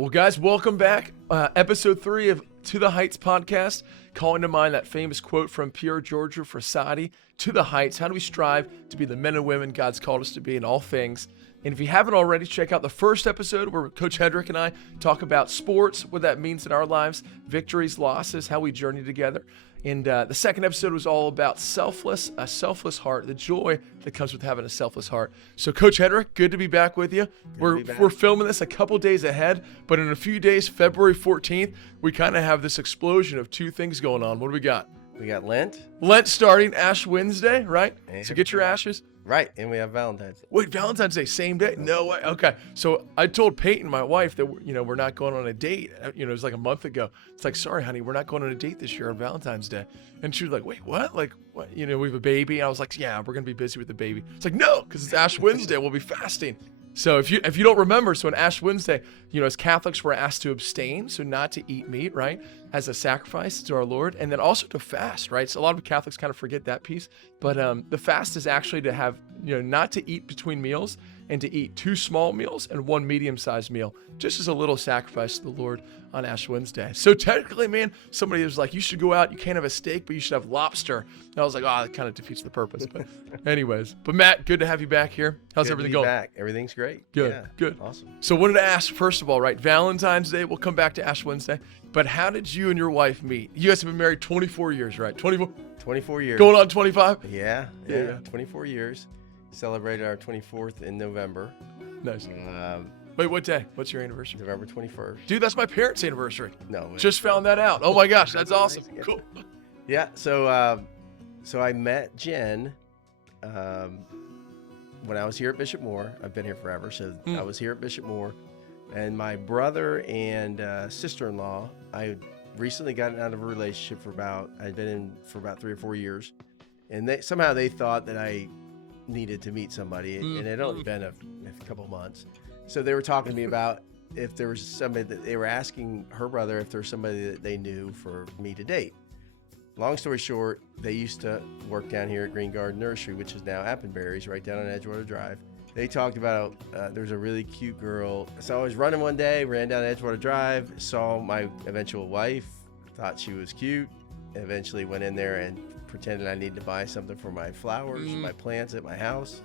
Well, guys, welcome back. Episode 3 of To the Heights podcast, calling to mind that famous quote from Pier Giorgio Frassati, to the heights. How do we strive to be the men and women God's called us to be in all things? And if you haven't already, check out the first episode where Coach Hedrick and I talk about sports, what that means in our lives, victories, losses, how we journey together. And the second episode was all about a selfless heart, the joy that comes with having a selfless heart. So, Coach Hedrick, good to be back with you. We're filming this a couple days ahead, but in a few days, February 14th, we kind of have this explosion of two things going on. What do we got? We got Lent. Lent starting, Ash Wednesday, right? And so get your ashes. Right, and we have Valentine's. Wait, Valentine's Day, same day? No way. Okay, so I told Peyton, my wife, that we're not going on a date. It was like a month ago. It's like, sorry, honey, we're not going on a date this year on Valentine's Day. And she was like, wait, what? Like, what? We have a baby. And I was like, yeah, we're gonna be busy with the baby. It's like, no, because it's Ash Wednesday. We'll be fasting. So if you don't remember, so on Ash Wednesday, as Catholics, we're asked to abstain, so not to eat meat, right, as a sacrifice to our Lord, and then also to fast, right? So a lot of Catholics kind of forget that piece, but the fast is actually to have, not to eat between meals and to eat 2 small meals and 1 medium-sized meal, just as a little sacrifice to the Lord on Ash Wednesday. So technically, man, somebody was like, you should go out, you can't have a steak, but you should have lobster. And I was like, that kind of defeats the purpose. But anyways, Matt, good to have you back here. How's everything going? Back. Everything's great. Good, yeah, good. Awesome. So wanted to ask, first of all, right, Valentine's Day, we'll come back to Ash Wednesday, but how did you and your wife meet? You guys have been married 24 years, right? 24 years. Going on 25? Yeah, 24 years. Celebrated our 24th in November. Nice. Wait, what day? What's your anniversary? November 21st. Dude, that's my parents' anniversary. No. Just found that out. Oh my gosh, that's awesome. Yeah. Cool. Yeah, so I met Jen when I was here at Bishop Moore. I've been here forever, so I was here at Bishop Moore. And my brother and sister-in-law, I recently gotten out of a relationship I'd been in for about 3 or 4 years. And they thought that I needed to meet somebody, and it had only been a couple months. So they were talking to me about if there was somebody that they were asking her brother if there's somebody that they knew for me to date. Long story short, they used to work down here at Green Garden Nursery, which is now Appenberry's, right down on Edgewater Drive. They talked about there's a really cute girl. So I was running one day, ran down Edgewater Drive, saw my eventual wife, thought she was cute, eventually went in there and pretended I needed to buy something for my flowers, my plants at my house.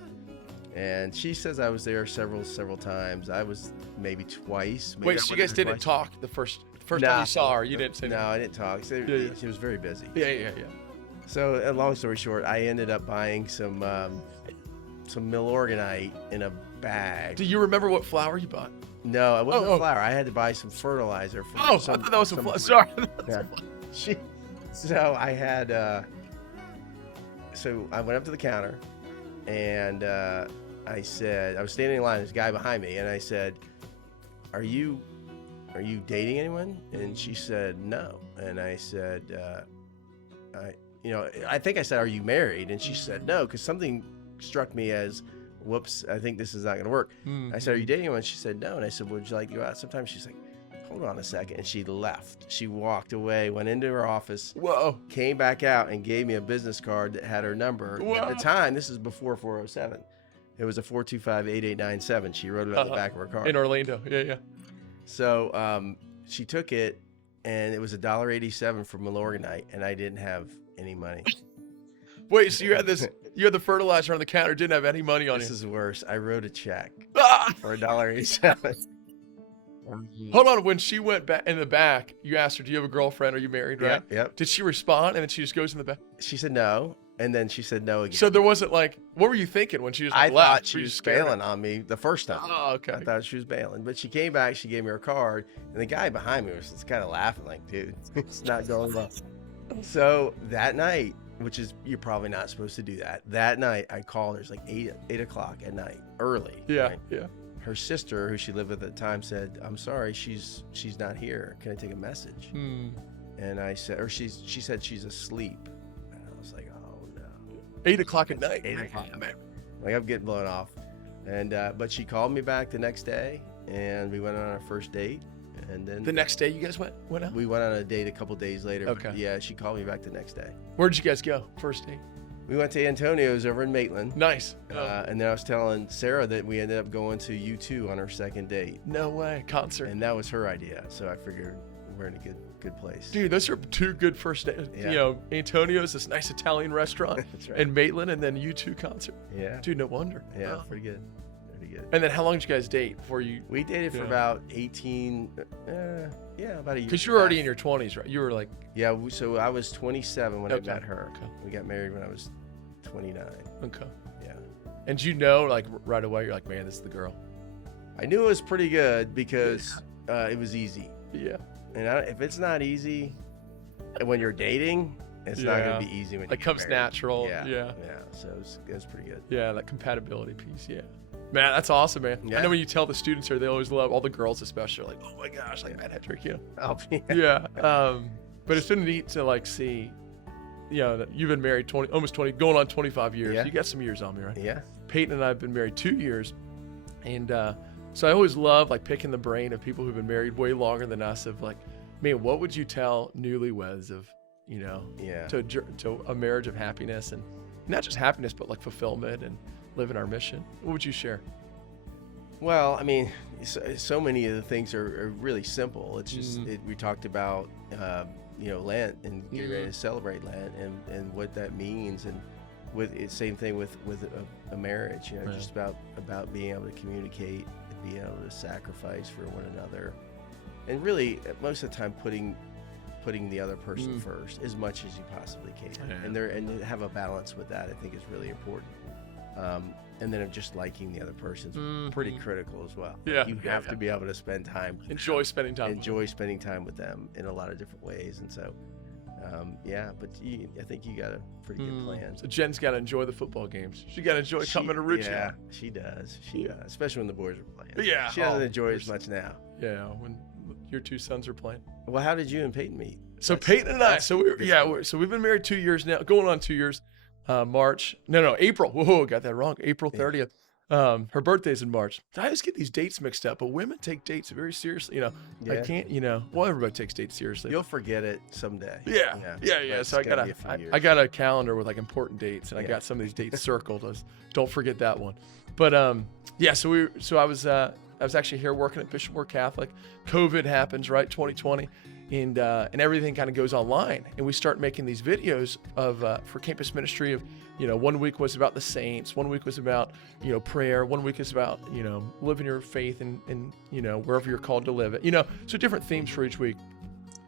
And she says I was there several times. I was maybe twice. Wait, so you guys didn't talk the first time you saw her? You didn't say no, I didn't talk. She was very busy. Yeah. So, long story short, I ended up buying some Milorganite in a bag. Do you remember what flower you bought? No, it wasn't a flower. I had to buy some fertilizer. I thought that was some flower. Sorry. Yeah. So I had. So I went up to the counter, and I said, I was standing in line. There's a guy behind me, and I said, "Are you dating anyone?" And she said, "No." And I said, I think I said, "Are you married?" And she said, "No," because something struck me as, "Whoops, I think this is not going to work." I said, "Are you dating anyone?" She said, "No." And I said, "Would you like to go out sometime?" She's like, "Hold on a second." And she left. She walked away, went into her office. Whoa. Came back out and gave me a business card that had her number. Whoa. At the time, this is before 407. It was a 425-8897. She wrote it on the back of her card. In Orlando. Yeah. So she took it, and it was $1.87 for Milorganite, and I didn't have any money. Wait, so you had the fertilizer on the counter, didn't have any money on you. This is worse. I wrote a check Ah! for $1.87. Hold on. When she went back in the back, you asked her, "Do you have a girlfriend? Are you married?" Right? Yep. Did she respond? And then she just goes in the back. She said no, and then she said no again. So there wasn't what were you thinking when she just I left? thought she was bailing on me the first time. Oh, okay. I thought she was bailing, but she came back. She gave me her card, and the guy behind me was kind of laughing, like, "Dude, it's not going well." So that night, which is you're probably not supposed to do that. That night, I called her. It's like 8 o'clock at night, early. Yeah, right? yeah. Her sister, who she lived with at the time, said, "I'm sorry, she's not here. Can I take a message?" And I said, or she said she's asleep. And I was like, "Oh no." 8 o'clock at night. 8 o'clock. Like I'm getting blown off. And but she called me back the next day, and we went on our first date. And then the next day, you guys went out? We went on a date a couple days later. Okay. Yeah, she called me back the next day. Where did you guys go? First date? We went to Antonio's over in Maitland. Nice. And then I was telling Sarah that we ended up going to U2 on our second date. No way. Concert. And that was her idea. So I figured we're in a good place. Dude, those are 2 good first days. Yeah. You know, Antonio's, this nice Italian restaurant, That's right. and Maitland, and then U2 concert. Yeah. Dude, no wonder. Yeah, Wow. pretty good. Pretty good. And then how long did you guys date before you? We dated for Yeah. about 18, about a year. Because you were already in your 20s, right? You were like, Yeah, so I was 27 when Okay. I met her. Okay. We got married when I was 29. okay. Yeah. And you know, like right away, you're like, man, this is the girl. I knew it was pretty good because it was easy. Yeah. And if it's not easy when you're dating, it's not Yeah. going to be easy when you Like get comes married. natural. Yeah. Yeah. So it was pretty good. Yeah, that compatibility piece. Yeah. Man, that's awesome, man. I Yeah. know when you tell the students here, they always love, all the girls especially, are like, oh my gosh, like Matt Hedrick, you know? I'll be. Yeah. But it's been neat to like see, you know, that you've been married almost 20, going on 25 years. Yeah. You got some years on me, right? Yeah. Peyton and I have been married 2 years. And so I always love like picking the brain of people who've been married way longer than us of like, man, what would you tell newlyweds of, you know, Yeah. to a marriage of happiness, and not just happiness, but like fulfillment and living our mission? What would you share? Well, I mean, so many of the things are really simple. It's just Mm-hmm. we talked about Lent and getting ready Mhm. to celebrate Lent and what that means, and same thing with a marriage. You know, Right. just about being able to communicate and being able to sacrifice for one another, and really most of the time putting the other person first as much as you possibly can, Yeah. and to have a balance with that, I think is really important. And then just liking the other person's pretty Mhm. critical as well. Yeah, You yeah, have yeah. to be able to spend time. with Enjoy them, spending time. with enjoy spending time with them in a lot of different ways. And so, but I think you got a pretty them. good plan. So Jen's got to enjoy the football games. She got to enjoy coming to Richmond. Yeah, she does. She does, especially when the boys are playing. Yeah. She doesn't Oh, enjoy it as there's- much now. Yeah, when your 2 sons are playing. Well, how did you and Peyton meet? So That's- Peyton and I, that's so the story. so we've been married 2 years now, going on 2 years. April. Whoa, got that wrong. April 30th. Her birthday's in March. I always get these dates mixed up, but women take dates very seriously. You know, I Yeah. can't. You know, well, everybody takes dates seriously. You'll forget it someday. Yeah. but So it's gonna be a few years. I got a calendar with like important dates, and I Yeah. got some of these dates circled. Don't forget that one. But so I was actually here working at Bishop Moore Catholic. COVID happens, right? 2020, and everything kind of goes online, and we start making these videos for campus ministry of, you know, 1 week was about the saints, 1 week was about, you know, prayer, 1 week is about, you know, living your faith and you know, wherever you're called to live it, you know, so different themes for each week.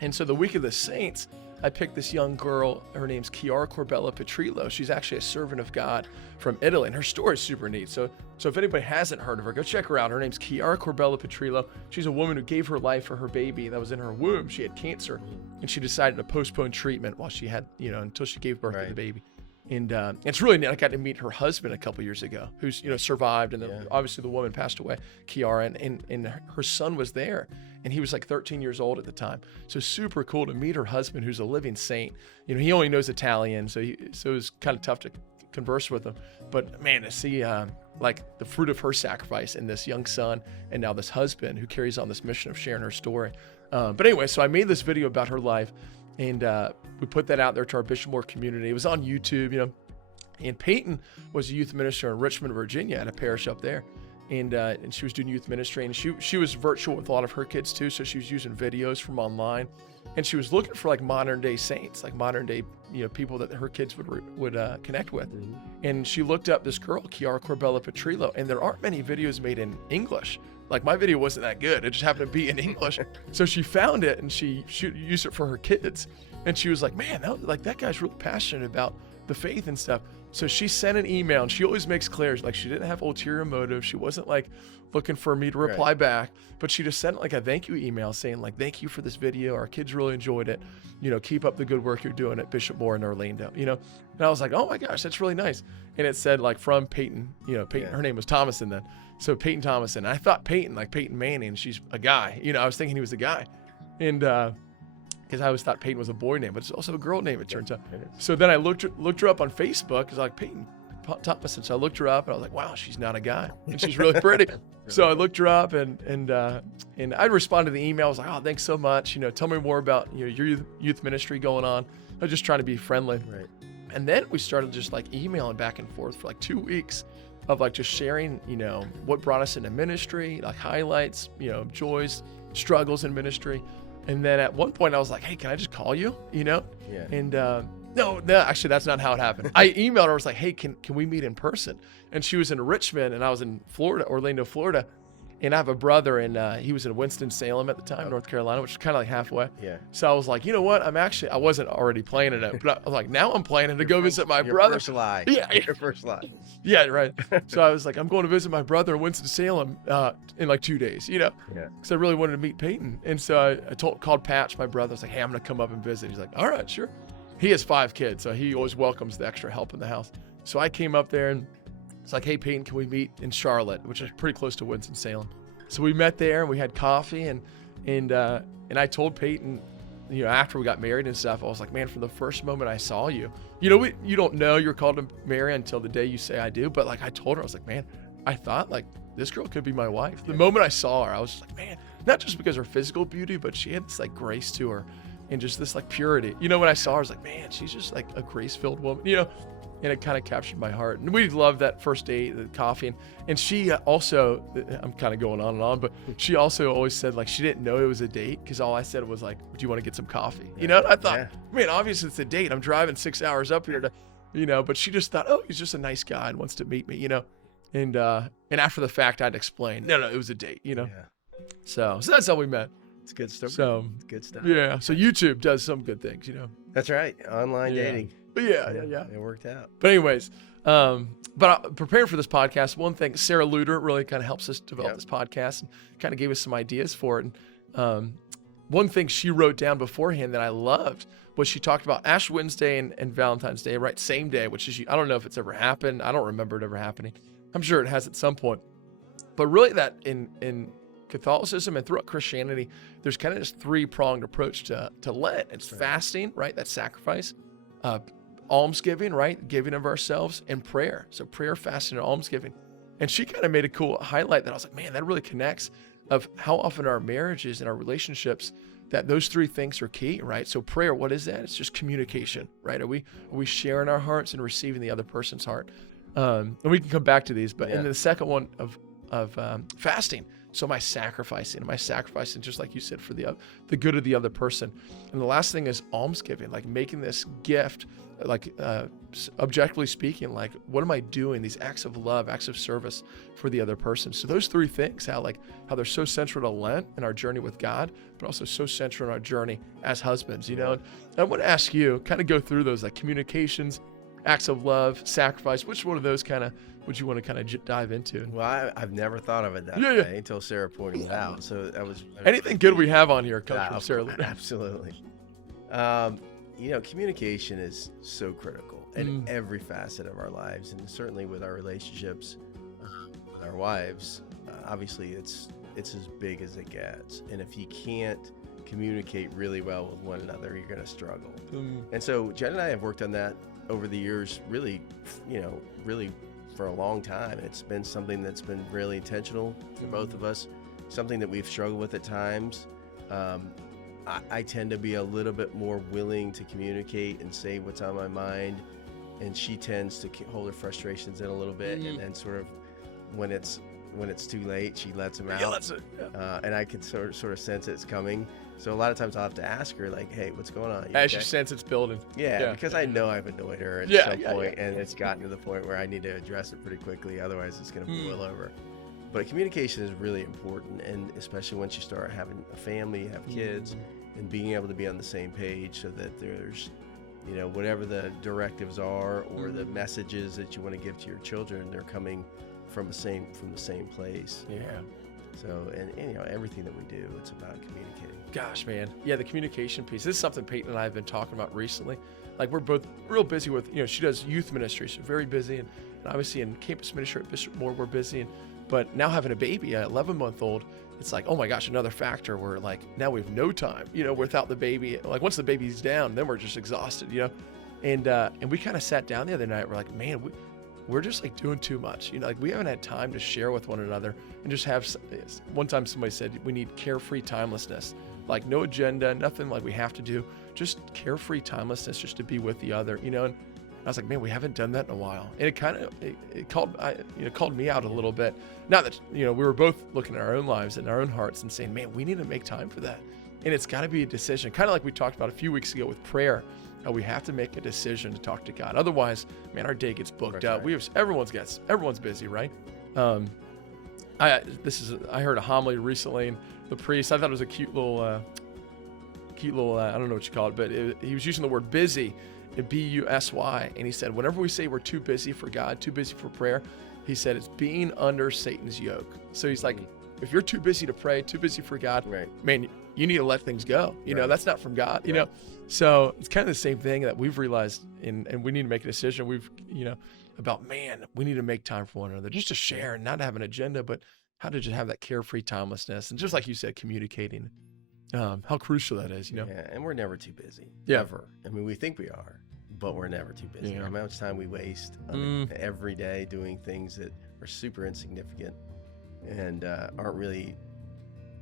And so the week of the saints, I picked this young girl. Her name's Chiara Corbella Petrillo. She's actually a servant of God from Italy, and her story is super neat. So if anybody hasn't heard of her, go check her out. Her name's Chiara Corbella Petrillo. She's a woman who gave her life for her baby that was in her womb. She had cancer, and she decided to postpone treatment while she had, you know, until she gave birth to the Right. baby. And it's really neat. I got to meet her husband a couple years ago, who's, you know, survived, and Yeah. obviously the woman passed away, Chiara, and her son was there, and he was like 13 years old at the time. So super cool to meet her husband, who's a living saint. You know, he only knows Italian, so it was kind of tough to converse with him. But man, to see like the fruit of her sacrifice in this young son, and now this husband who carries on this mission of sharing her story. But anyway, so I made this video about her life. And we put that out there to our Bishop Moore community. It was on YouTube, you know. And Peyton was a youth minister in Richmond, Virginia, at a parish up there. And she was doing youth ministry. And she was virtual with a lot of her kids too. So she was using videos from online. And she was looking for like modern day saints, like modern day, you know, people that her kids would connect with. Mhm. And she looked up this girl, Chiara Corbella Petrillo. And there aren't many videos made in English. Like my video wasn't that good. It just happened to be in English. So she found it and she used it for her kids. And she was like, man, that guy's really passionate about the faith and stuff. So she sent an email, and she always makes clear, like, she didn't have ulterior motive. She wasn't like looking for me to reply back, but she just sent like a thank you email saying like, thank you for this video. Our kids really enjoyed it. You know, keep up the good work you're doing at Bishop Moore in Orlando, you know? And I was like, oh my gosh, that's really nice. And it said like from Peyton, you know, Peyton, her name was Thomason then. So Peyton Thomason. I thought Peyton, like Peyton Manning, she's a guy, you know, I was thinking he was a guy. And, because I always thought Peyton was a boy name, but it's also a girl name, it turns out. So then I looked her up on Facebook. It's like Peyton Thomason. So I looked her up, and I was like, wow, she's not a guy, and she's really pretty. So I looked her up, and I responded to the email. I was like, oh, thanks so much. You know, tell me more about, you know, your youth ministry going on. I was just trying to be friendly. Right. And then we started just like emailing back and forth for like 2 weeks of like just sharing, what brought us into ministry, like highlights, joys, struggles in ministry. And then at one point I was like, hey, can I just call you? Yeah. And no, actually that's not how it happened. I emailed her, I was like, hey, can we meet in person? And she was in Richmond and I was in Orlando, Florida. And I have a brother, and he was in Winston-Salem at the time, North Carolina, which is kind of like halfway. Yeah. So I was like, you know what? I wasn't already planning it, but I was like, now I'm planning to go visit my Your brother. First lie. Yeah. Your first lie. Yeah, right. So I was like, I'm going to visit my brother in Winston-Salem in like 2 days, Yeah. because I really wanted to meet Peyton. And so I called Patch, my brother. I was like, hey, I'm going to come up and visit. He's like, all right, sure. He has 5 kids, so he always welcomes the extra help in the house. So I came up there, and it's like, hey, Peyton, can we meet in Charlotte, which is pretty close to Winston-Salem. So we met there and we had coffee and I told Peyton, after we got married and stuff, I was like, man, from the first moment I saw you, you don't know you're called to marry until the day you say I do. But like I told her, I was like, man, I thought like this girl could be my wife. The moment I saw her, I was just like, man, not just because of her physical beauty, but she had this like grace to her and just this like purity. When I saw her, I was like, man, she's just like a grace-filled woman, and it kind of captured my heart. And we loved that first date, the coffee. And she also, I'm kind of going on and on, but she also always said like she didn't know it was a date because all I said was like, do you want to get some coffee? And I thought, man, obviously it's a date. I'm driving 6 hours up here to, but she just thought, oh, he's just a nice guy and wants to meet me, And after the fact, I'd explain, no, it was a date, Yeah. So that's how we met. It's good stuff. So It's good stuff. yeah. So YouTube does some good things, That's right. Online Yeah. dating. But yeah. It worked out. But anyways, preparing for this podcast, one thing, Sarah Luter really kind of helps us develop this podcast and kind of gave us some ideas for it. And one thing she wrote down beforehand that I loved was she talked about Ash Wednesday and Valentine's Day, right? Same day, which is, I don't know if it's ever happened. I don't remember it ever happening. I'm sure it has at some point. But really that in Catholicism and throughout Christianity, there's kind of this 3-pronged approach to Lent. It's fasting, right? That's sacrifice. Almsgiving, right? Giving of ourselves, and prayer. So prayer, fasting, and almsgiving. And she kind of made a cool highlight that I was like, man, that really connects of how often our marriages and our relationships, that those 3 things are key, right? So prayer, what is that? It's just communication, right? Are we sharing our hearts and receiving the other person's heart? And we can come back to these, but and then the second one of fasting. So am I sacrificing? Am I sacrificing, just like you said, for the good of the other person? And the last thing is almsgiving, like making this gift, like objectively speaking, like what am I doing? These acts of love, acts of service for the other person. So those 3 things, how they're so central to Lent and our journey with God, but also so central in our journey as husbands, And I want to ask you, kind of go through those, like communications, acts of love, sacrifice. Which one of those would you want to kind of dive into? Well, I've never thought of it that way until Sarah pointed it out. So that was anything good we have on here comes from Sarah. Absolutely. Communication is so critical in every facet of our lives, and certainly with our relationships with our wives. Obviously, it's as big as it gets, and if you can't communicate really well with one another, you're going to struggle. And so Jen and I have worked on that over the years, really for a long time. It's been something that's been really intentional for both of us, something that we've struggled with at times. I tend to be a little bit more willing to communicate and say what's on my mind, and she tends to hold her frustrations in a little bit, and then sort of when it's too late, she lets them out. And I can sort of sense it's coming. So a lot of times I'll have to ask her, like, hey, what's going on? As you sense it's building. Yeah, because I know I've annoyed her at some point, and it's gotten to the point where I need to address it pretty quickly. Otherwise, it's going to boil over. But communication is really important, and especially once you start having a family, you have kids, and being able to be on the same page so that there's, whatever the directives are or the messages that you want to give to your children, they're coming from the same place. Yeah. So, and everything that we do, it's about communicating. Gosh, man. Yeah, the communication piece. This is something Peyton and I have been talking about recently. Like, we're both real busy with, she does youth ministry, so very busy. And obviously in campus ministry at Bishop Moore, we're busy. But now having a baby, an 11-month-old, it's like, oh my gosh, another factor where like now we have no time, without the baby. Like once the baby's down, then we're just exhausted, And we kind of sat down the other night. We're like, man, we're just like doing too much. Like we haven't had time to share with one another and just have, one time somebody said we need carefree timelessness, like no agenda, nothing like we have to do, just carefree timelessness, just to be with the other, And I was like, man, we haven't done that in a while. And it kind of, it called me out a little bit. Not that, we were both looking at our own lives and our own hearts and saying, man, we need to make time for that. And it's got to be a decision, kind of like we talked about a few weeks ago with prayer. We have to make a decision to talk to God. Otherwise, man, our day gets booked up. Right. Everyone's busy, right? I heard a homily recently, and the priest, I thought it was a cute little, I don't know what you call it, but he was using the word busy, B-U-S-Y, and he said, whenever we say we're too busy for God, too busy for prayer, he said it's being under Satan's yoke. So he's like, if you're too busy to pray, too busy for God, right, man, you need to let things go. That's not from God, you know? So it's kind of the same thing that we've realized, and we need to make a decision. About, man, we need to make time for one another, just to share and not have an agenda, but how to just have that carefree timelessness. And just like you said, communicating, how crucial that is, Yeah, and we're never too busy, ever. I mean, we think we are, but we're never too busy. How much time we waste every day doing things that are super insignificant and aren't really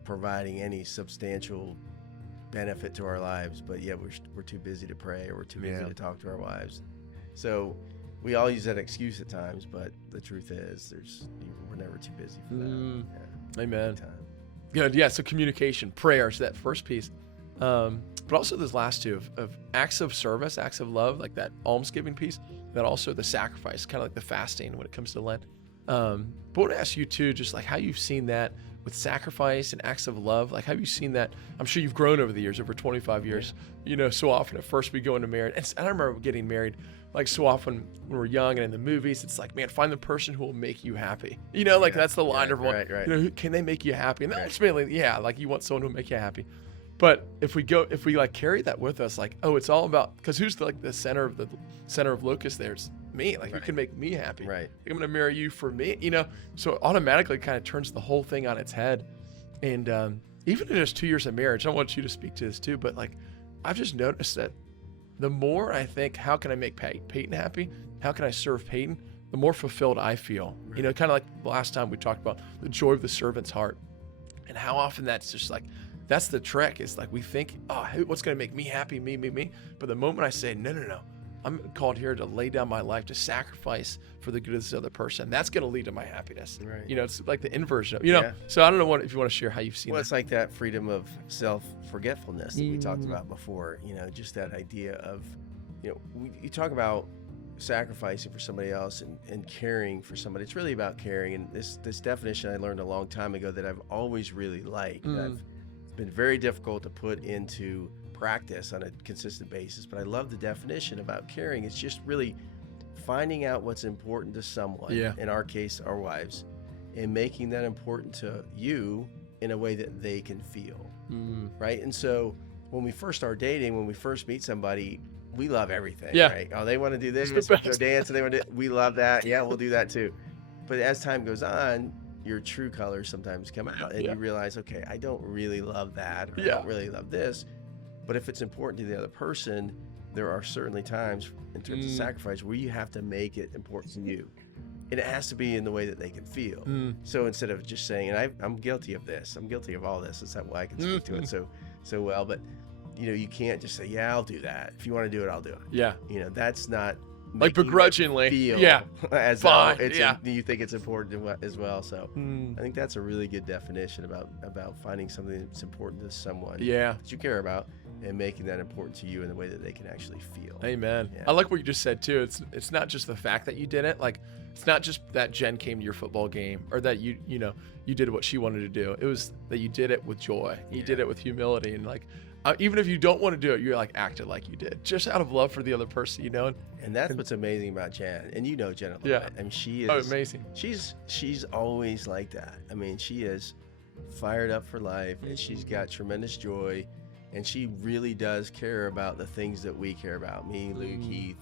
providing any substantial benefit to our lives, but yet we're too busy to pray, or we're too busy to talk to our wives. So we all use that excuse at times, but the truth is we're never too busy for that. Amen. Good. Yeah. So communication, prayer, so that first piece. But also those last two of acts of service, acts of love, like that almsgiving piece, then also the sacrifice, kind of like the fasting when it comes to Lent. But I want to ask you too, just like how you've seen that with sacrifice and acts of love. Like, how have you seen that? I'm sure you've grown over the years, over 25 years. So often at first we go into marriage, and I remember getting married, like so often when we're young and in the movies, it's like, man, find the person who will make you happy. That's the line of everyone. Right. Can they make you happy? And that's mainly, like you want someone who will make you happy. But if we like carry that with us, like, oh, it's all about, because who's the center of locus there? It's me. Like, who can make me happy? Right. I'm going to marry you for me, So it automatically kind of turns the whole thing on its head. And even in just 2 years of marriage, I want you to speak to this too, but like, I've just noticed that the more I think, how can I make Peyton happy? How can I serve Peyton? The more fulfilled I feel. Right. Kind of like the last time we talked about the joy of the servant's heart, and how often that's just like, that's the trick. Is like we think, oh, what's going to make me happy? Me. But the moment I say, no, I'm called here to lay down my life, to sacrifice for the good of this other person, that's going to lead to my happiness. Right. It's like the inversion of, So I don't know if you want to share how you've seen that. It's like that freedom of self-forgetfulness that we talked about before, just that idea of, you talk about sacrificing for somebody else and caring for somebody. It's really about caring. And this definition I learned a long time ago that I've always really liked. It's been very difficult to put into practice on a consistent basis, but I love the definition about caring. It's just really finding out what's important to someone, in our case, our wives, and making that important to you in a way that they can feel, right? And so when we first start dating, when we first meet somebody, we love everything, right? Oh, they want to do this, go dance, and we love that. Yeah, we'll do that too. But as time goes on, your true colors sometimes come out, and you realize, okay, I don't really love that, or I don't really love this. But if it's important to the other person, there are certainly times in terms of sacrifice where you have to make it important to you. And it has to be in the way that they can feel. So instead of just saying, and I'm guilty of this, I'm guilty of all this, that's not why I can speak to it so well, but you can't just say, yeah, I'll do that. If you want to do it, I'll do it. Yeah. That's not like begrudgingly feel as though you think it's important as well. So I think that's a really good definition about finding something that's important to someone that you care about, and making that important to you in the way that they can actually feel. Amen. I like what you just said too. It's not just the fact that you did it. Like, it's not just that Jen came to your football game, or that you did what she wanted to do. It was that you did it with joy. You did it with humility, and like, even if you don't want to do it, you're like acted like you did, just out of love for the other person, And that's what's amazing about Jen. And Jen a little bit. I mean, she is amazing. She's always like that. I mean, she is fired up for life, and she's got tremendous joy, and she really does care about the things that we care about, me, Luke, Heath,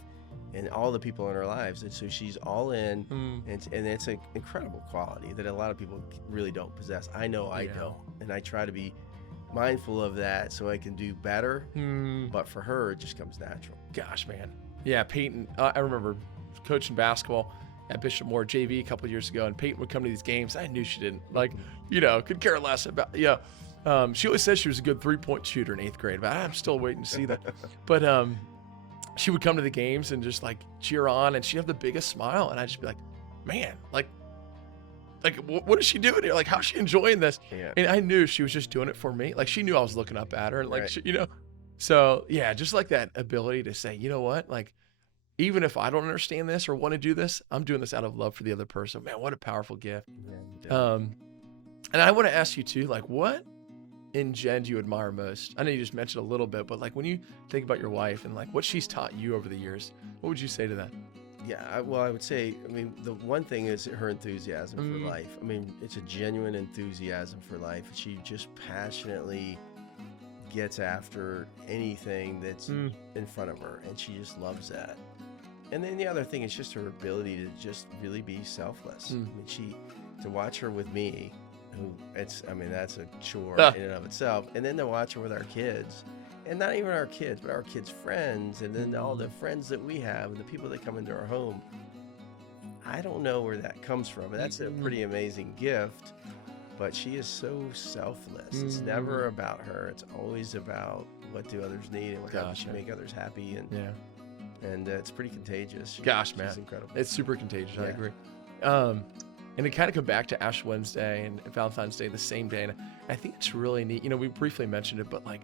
and all the people in our lives. And so she's all in, and it's an incredible quality that a lot of people really don't possess. I know I don't, and I try to be mindful of that so I can do better. But for her, it just comes natural. Gosh, man. Yeah, Peyton, I remember coaching basketball at Bishop Moore JV a couple of years ago, and Peyton would come to these games. I knew she didn't could care less about, she always said she was a good 3-point shooter in 8th grade, but I'm still waiting to see that. But she would come to the games and just like cheer on, and she'd have the biggest smile, and I'd just be like, man, like what is she doing here? Like, how's she enjoying this? Yeah. And I knew she was just doing it for me. Like, she knew I was looking up at her, and like, Right. she, so yeah, just like that ability to say, you know what, like, even if I don't understand this or want to do this, I'm doing this out of love for the other person. Man, what a powerful gift. Yeah, you do. And I want to ask you too, like, what in Jen do you admire most? I know you just mentioned a little bit, but like when you think about your wife and like what she's taught you over the years, what would you say to that? Yeah, I would say, I mean, the one thing is her enthusiasm for life. I mean, it's a genuine enthusiasm for life. She just passionately gets after anything that's in front of her, and she just loves that. And then the other thing is just her ability to just really be selfless. I mean, to watch her with me, that's a chore in and of itself. And then to watch her with our kids. And not even our kids, but our kids' friends, and then all the friends that we have and the people that come into our home. I don't know where that comes from. And that's a pretty amazing gift, but she is so selfless. It's never about her. It's always about what do others need and how can she make others happy. And it's pretty contagious. She's incredible. It's super contagious. Yeah. I agree. And to kind of come back to Ash Wednesday and Valentine's Day the same day, and I think it's really neat. We briefly mentioned it, but like,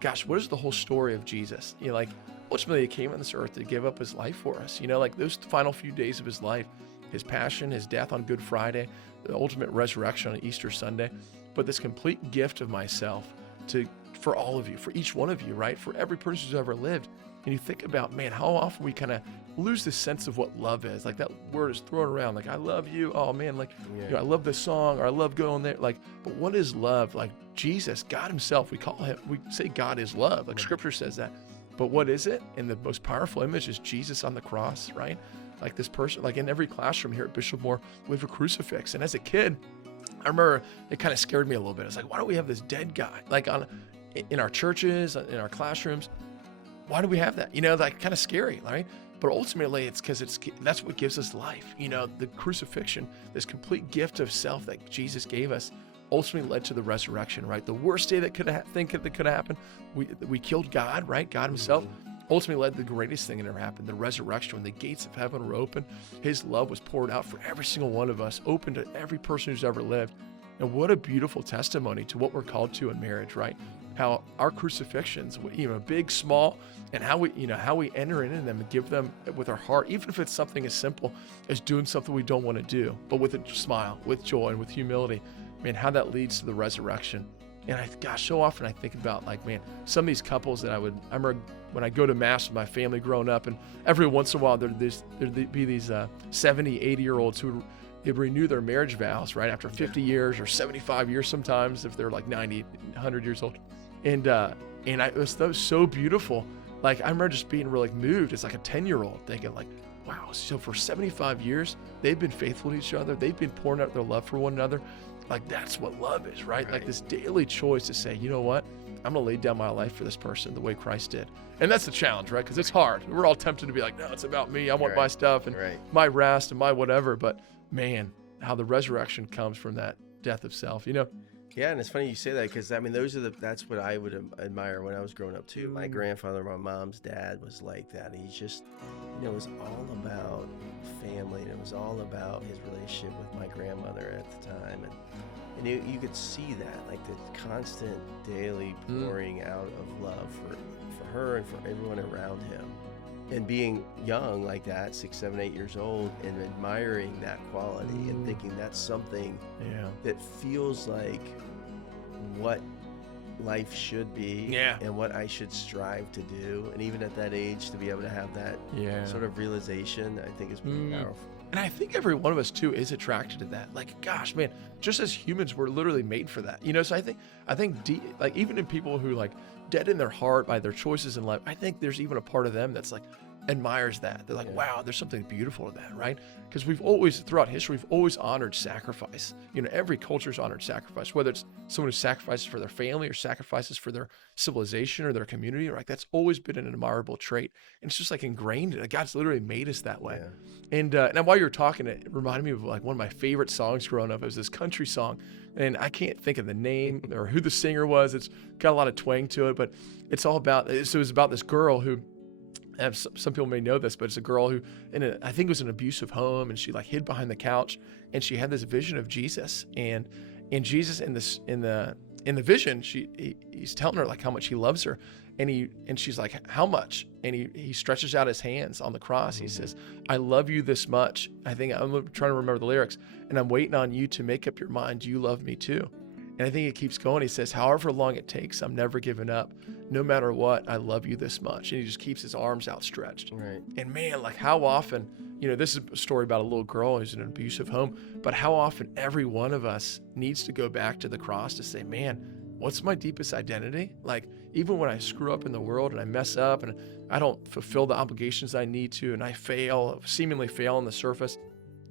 gosh, what is the whole story of Jesus? Like, ultimately, he came on this earth to give up his life for us. Like those final few days of his life, his passion, his death on Good Friday, the ultimate resurrection on Easter Sunday, but this complete gift of myself for all of you, for each one of you, right? For every person who's ever lived. And you think about, man, how often we kind of lose the sense of what love is. Like that word is thrown around, like, I love you. Oh man, like, I love this song, or I love going there. Like, but what is love? Like Jesus, God himself, we say God is love. Like scripture says that. But what is it? And the most powerful image is Jesus on the cross, right? Like this person, like in every classroom here at Bishop Moore, we have a crucifix. And as a kid, I remember it kind of scared me a little bit. It's like, why do we have this dead guy? Like in our churches, in our classrooms, why do we have that? Like kind of scary, right? But ultimately, it's because that's what gives us life. The crucifixion, this complete gift of self that Jesus gave us, ultimately led to the resurrection, right? The worst day that could have happened, we killed God, right? God himself ultimately led to the greatest thing that ever happened, the resurrection. When the gates of heaven were open, his love was poured out for every single one of us, open to every person who's ever lived. And what a beautiful testimony to what we're called to in marriage, right? How our crucifixions, big, small, and how we enter into them and give them with our heart, even if it's something as simple as doing something we don't want to do, but with a smile, with joy, and with humility, man, how that leads to the resurrection. And so often I think about, like, man, some of these couples that I remember when I go to mass with my family growing up, and every once in a while there'd be these 70, 80-year-olds who they'd renew their marriage vows, right, after 50 years or 75 years sometimes, if they're like 90, 100 years old. And it was so beautiful. Like, I remember just being really moved as like a 10-year-old, thinking like, wow, so for 75 years, they've been faithful to each other. They've been pouring out their love for one another. Like, that's what love is, right? Like this daily choice to say, you know what? I'm going to lay down my life for this person the way Christ did. And that's the challenge, right? Because it's hard. We're all tempted to be like, no, it's about me. I want my stuff and my rest and my whatever. But man, how the resurrection comes from that death of self, Yeah, and it's funny you say that, because that's what I would admire when I was growing up too. My grandfather, my mom's dad, was like that. He's just, it was all about family, and it was all about his relationship with my grandmother at the time, and you could see that, like the constant daily pouring out of love for her and for everyone around him. And being young like that, 6, 7, 8 years old, and admiring that quality and thinking that's something that feels like what life should be and what I should strive to do. And even at that age, to be able to have that sort of realization, I think is pretty powerful. And I think every one of us too is attracted to that. Like, gosh, man, just as humans, we're literally made for that. So I think like even in people who like dead in their heart by their choices in life, I think there's even a part of them that's like admires that. They're like, wow, there's something beautiful to that, right? Because we've always, throughout history, we've always honored sacrifice. Every culture's honored sacrifice, whether it's someone who sacrifices for their family or sacrifices for their civilization or their community, right? That's always been an admirable trait. And it's just like ingrained in it. God's literally made us that way. Yeah. And now while you were talking, it reminded me of like one of my favorite songs growing up. It was this country song, and I can't think of the name or who the singer was. It's got a lot of twang to it, but it's all about, so it was about this girl who and some people may know this, but it's a girl who, I think it was an abusive home, and she like hid behind the couch, and she had this vision of Jesus, and Jesus in the vision, he's telling her like how much he loves her, and she's like, how much? And he stretches out his hands on the cross. He says, I love you this much. I think I'm trying to remember the lyrics, and I'm waiting on you to make up your mind. You love me too. And I think it keeps going. He says, however long it takes, I'm never giving up. No matter what, I love you this much. And he just keeps his arms outstretched. Right. And man, like how often, this is a story about a little girl who's in an abusive home, but how often every one of us needs to go back to the cross to say, man, what's my deepest identity? Like, even when I screw up in the world and I mess up and I don't fulfill the obligations I need to, and I seemingly fail on the surface,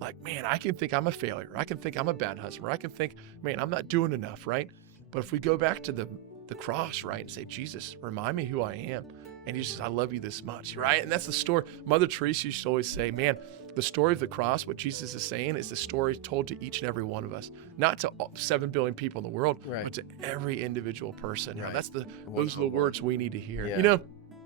like, man, I can think I'm a failure. I can think I'm a bad husband. I can think, man, I'm not doing enough, right? But if we go back to the cross, right, and say, Jesus, remind me who I am. And he says, I love you this much, right? And that's the story. Mother Teresa used to always say, man, the story of the cross, what Jesus is saying, is the story told to each and every one of us, not to 7 billion people in the world, right, but to every individual person. Right. Those are the words we need to hear. Yeah.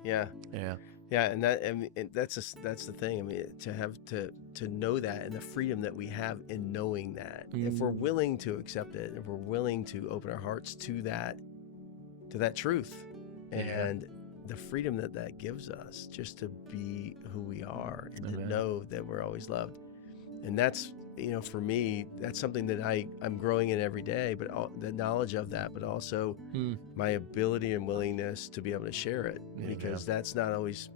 Yeah. Yeah, and that's the thing. I mean, to have to know that, and the freedom that we have in knowing that, if we're willing to accept it, if we're willing to open our hearts to that truth, and the freedom that gives us just to be who we are, and to know that we're always loved. And that's, for me, that's something that I'm growing in every day, but the knowledge of that, but also my ability and willingness to be able to share it, because that's not always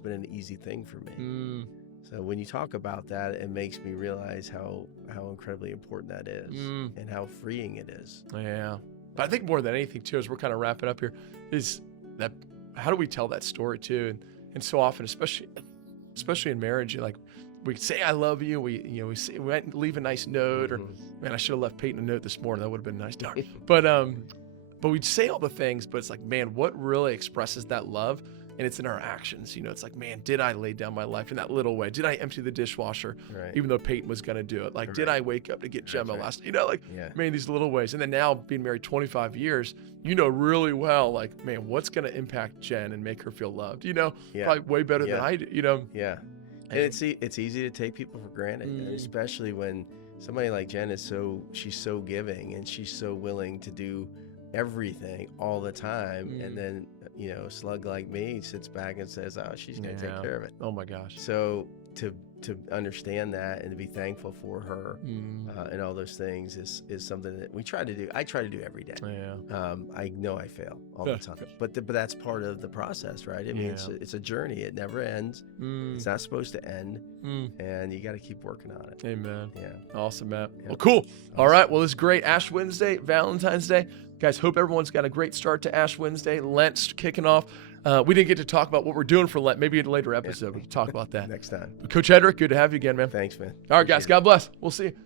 been an easy thing for me. So when you talk about that, it makes me realize how incredibly important that is, and how freeing it is. Yeah. But I think more than anything too, as we're kind of wrapping up here, is that how do we tell that story too? And so often, especially in marriage, like, we say I love you. We might leave a nice note, or man, I should have left Peyton a note this morning. That would have been nice. Darn. But we'd say all the things, but it's like, man, what really expresses that love? And it's in our actions. It's like, man, did I lay down my life in that little way? Did I empty the dishwasher, even though Peyton was going to do it? Like, did I wake up to get Gemma last? Man, these little ways. And then now, being married 25 years, really well, like, man, what's going to impact Jen and make her feel loved? Probably way better than I do. Yeah. And it's easy to take people for granted, especially when somebody like Jen she's so giving, and she's so willing to do everything all the time. And then, a slug like me sits back and says, oh, she's going to take care of it. Oh my gosh. So to understand that and to be thankful for her and all those things is something that we try to do. I try to do every day. I know I fail all the time, but that's part of the process, right? I mean, it's a journey. It never ends. It's not supposed to end, and you got to keep working on it. Amen. Yeah. Awesome, Matt. Yeah. Well, cool. All right. Well, it's great. Ash Wednesday, Valentine's Day. Guys, hope everyone's got a great start to Ash Wednesday. Lent's kicking off. We didn't get to talk about what we're doing for Lent. Maybe in a later episode we can talk about that Next time. Coach Hedrick, good to have you again, man. Thanks, man. All right, guys. God bless. We'll see you.